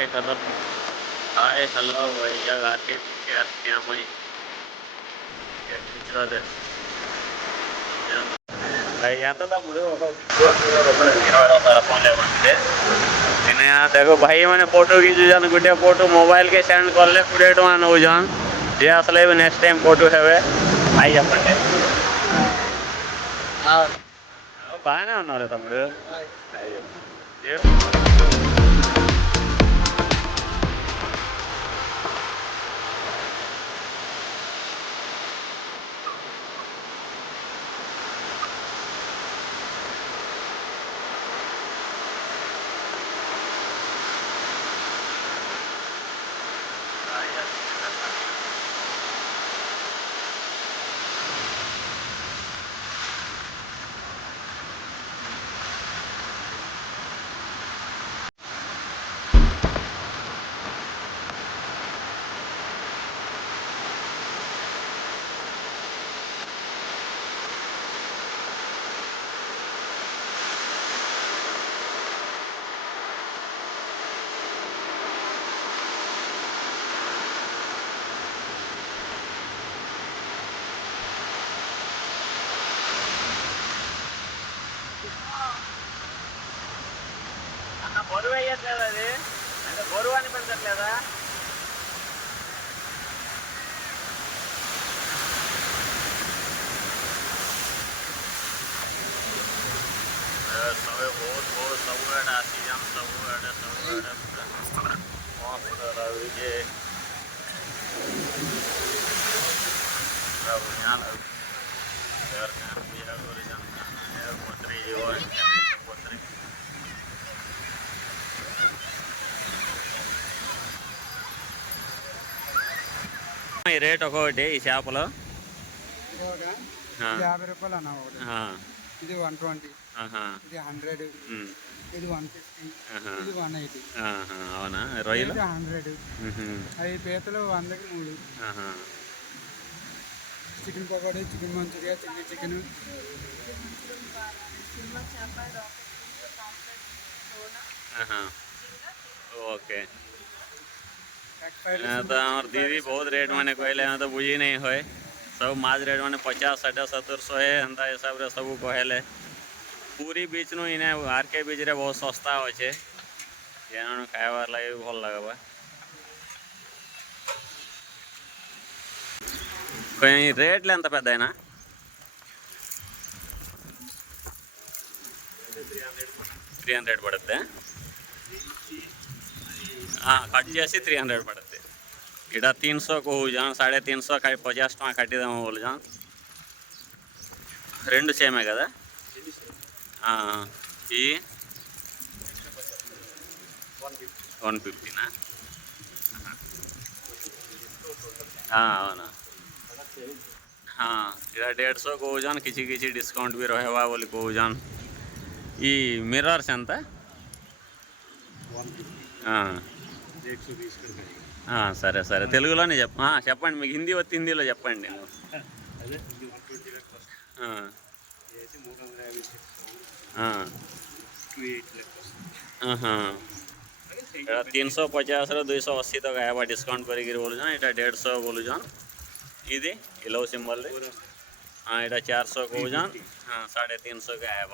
Hi hello hi hello Vizag RK అమ్మాయి ఎంత तमुడు phone लेते मैंने यहाँ देखो भाई मैंने फोटो खींचू जान गुटे फोटो मोबाइल के सेंड कर ले पूरे मान हो जान ये असले नेक्स्ट टाइम फोटो है भाई చెప్పండి బాగానే ఉన్నారు తమ్ముడు బరువు వేయట్లేదు అది అంటే బరువు అనిపించట్లేదా सब बहुत बहुत सबुआडे सीजन सबुआडे मस्त ये ఈ రేట్ ఒకటి ఈ చేపలు 50 రూపాయలు అన్న ఒకటి ఇది 120 ఇది 100 ఇది 150 ఇది 180 అవునా రొయ్యలు 100 అవి పీతలు 100కి 3 chicken pakodi chicken manchurian chilli chicken okay तो हमारे दीदी बहुत रेट मैंने कहले तो बुझी नहीं होए सब माछ रेट मैंने 50 60 70 100 है एंता हिसाब रे सब कहले पूरी बीच नु इने आरके बीच रे बहुत सस्ता होचे जेना खाइबार लागि भल लागबा कहीं रेट ले ఎంత పెద్దైనా 300 పడుద్ది कट చేసి 300 పడుద్ది इटा 300 को जान 350 का 50 टका कट्टिदाम बोल जान రెండు సేమే కదా ఈ 150 ना అవునా इटा 150 को जान किसी किसी डिस्काउंट भी रहेवा बोली को जान ఈ మిర్రర్స్ ఎంత సరే సరే తెలుగులోనే చెప్పండి మీకు హిందీ వచ్చి హిందీలో చెప్పండి నేను 350 ରୁ 280 तक आया डिस्काउंट करी बोलू जान इटा 150 बोलू जान इदी इलो सिंबल रे इटा 400 को जान 350 का आया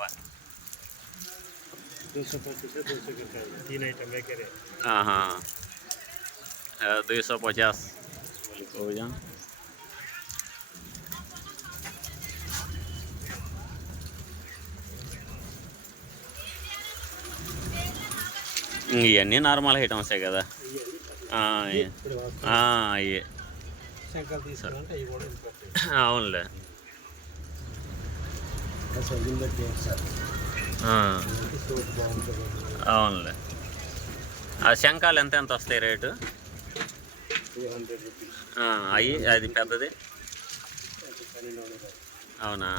3 आइटम है करे 250 हो जान ఇవన్నీ నార్మల్ ఐటమ్సే కదా ఇవే అవునులే అవునులే ఆ శంఖాలు ఎంత ఎంత వస్తాయి రేటు అవి అది పెద్దది అవునా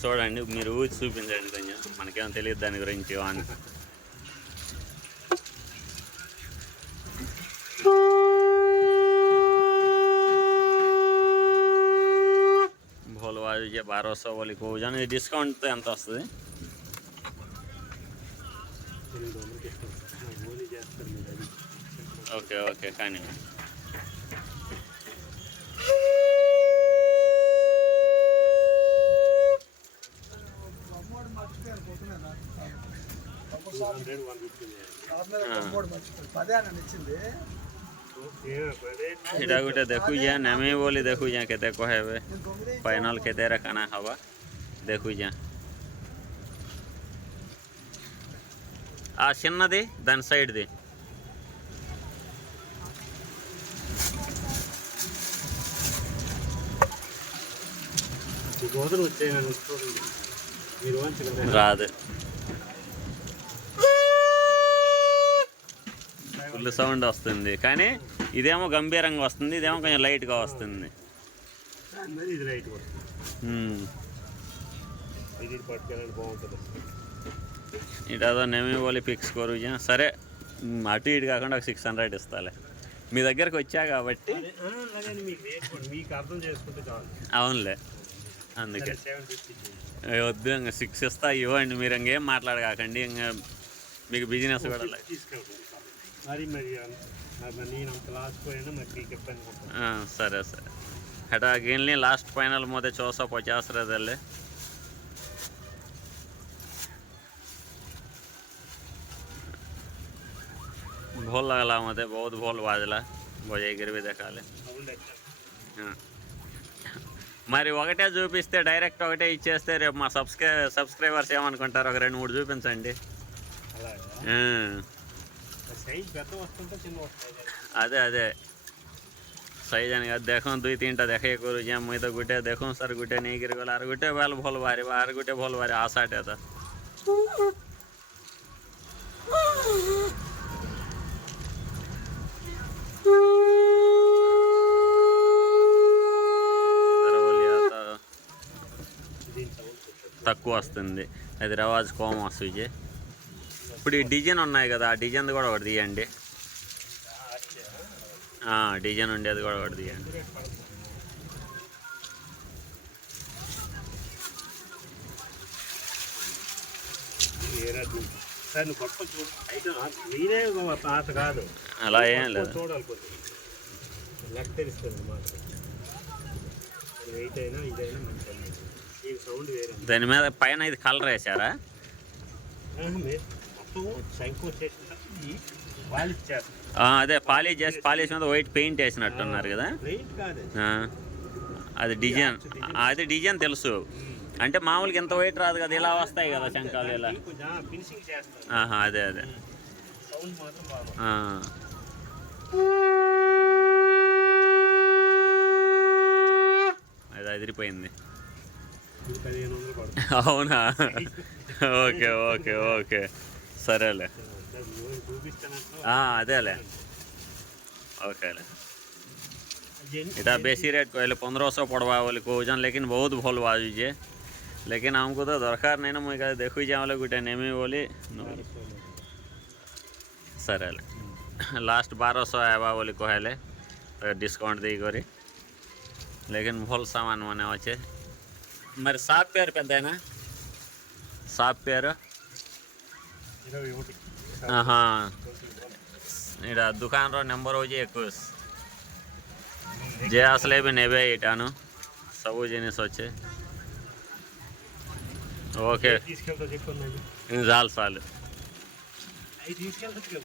చూడండి మీరు ఊచి చూపించండి కొంచెం మనకేమో తెలియదు దాని గురించి అని 1200 ବୋଲି କହୁଛନ୍ ଏ ଡିସ୍କାଉଣ୍ଟ ତ ఎంత వస్తుంది? 800 ఇస్తాం. ఓన్లీ చేస్తారు మీరు అది. ఓకే ఓకే కానీ అమ్మోడు మర్చిపోయాను పోతున్నాను 200, 150 అమ్మోడు మర్చిపోయాను 10 అని ఇచ్చింది. ଏଇଟା ଗୋଟେ ଦେଖୁଛେଁ ନେମି ବୋଲି ଦେଖୁଛେଁ କେତେ କହିବେ నేను 9 ଫାଇନାଲ୍ କେତେରେ କାଣା ହବା ଦେଖୁଛେଁ చిన్నది దాని సైడ్ది గోధులు వచ్చాయి నన్ను చూడండి. మీరు వంచగలరా? రాదు ఫుల్ సౌండ్ వస్తుంది కానీ ఇదేమో గంభీరంగా వస్తుంది ఇదేమో కొంచెం లైట్గా వస్తుంది మరి ఇది రైట్ వస్తుంది. ఇది పట్టుకెళ్ళండి బాగుంటుంది. ఇటా నెమి పోలి ఫిక్స్ కొరుజా సరే అటు ఇటు కాకుండా ఒక 600 ఇస్తాలే మీ దగ్గరకు వచ్చా కాబట్టి అలాగే మీకు రేట్ కూడా మీకు అర్థం చేసుకుంటే చాలు. అవునులే అందుకే 750 వద్దు ఇంకా 6 ఇస్తా ఇవ్వండి మీరు ఇంకేం మాట్లాడకండి ఇంకా మీకు బిజినెస్ కూడా తీసుకెళ్తాను. మరి నేను అంత లాస్ట్ పోయినా మరి మీకు ఇబ్బంది ఉంటుంది. సరే సరే हेटा गेलनी लास्ट फाइनल मते 450 रे देले भल लगला मते बहुत भल बाजला बजाई कर भी देखाले మరి ఒకటే చూపిస్తే డైరెక్ట్ ఒకటే ఇచ్చేస్తే రేపు మా సబ్స్క్రైబర్స్ ఏమనుకుంటారు ఒక రెండు మూడు చూపించండి అదే అదే सही जाने का देखो 2-3टा देखे करू जे मुई तो गुटे देखो सर गुटे नहीं गिर गला आर गुटे बाल भल बारी आर गुटे भल बारी आसाटे था తక్కువ వస్తుంది అది రవాజ్ కోమ వస్తుంది ఇప్పుడు ఈ డిజైన్ ఉన్నాయి కదా ఆ డిజైన్ కూడా ఒకటి తీయండి డిజైన్ ఉండేది కూడా ఒకటి తీయండి అలా ఏం లేదు దాని మీద పైన ఇది కలర్ వేసారా అదే పాలిష్ చేసి పాలిష్ మీద వైట్ పెయింట్ వేసినట్టున్నారు కదా అది డిజైన్ తెలుసు అంటే మామూలుగా ఎంత వైట్ రాదు కదా ఇలా వస్తాయి కదా శంఖాలు ఇలా అదే అదే అది అదిరిపోయింది అవునా ఓకే ఓకే ఓకే సరేలే అదేలే ओकेले इटा बेसी रेट कहले 1500 पड़वा बोले कहन लेकिन बहुत भल बाजुजे लेकिन हमको तो दरकार नहीं ना मुझे देखु जाए गोटे नेमी बोली सर लास्ट 1200 आवा बोली कहले तो डिस्काउंट दे करी लेकिन भल सामान मैंने अच्छे मेरे 7 पेयर पे देना 7 पेयर हाँ इटा दुकान रो नंबर हो 21 जे आसले भी नेबे इटानु सब जिनिस अच्छे ओके जाल साल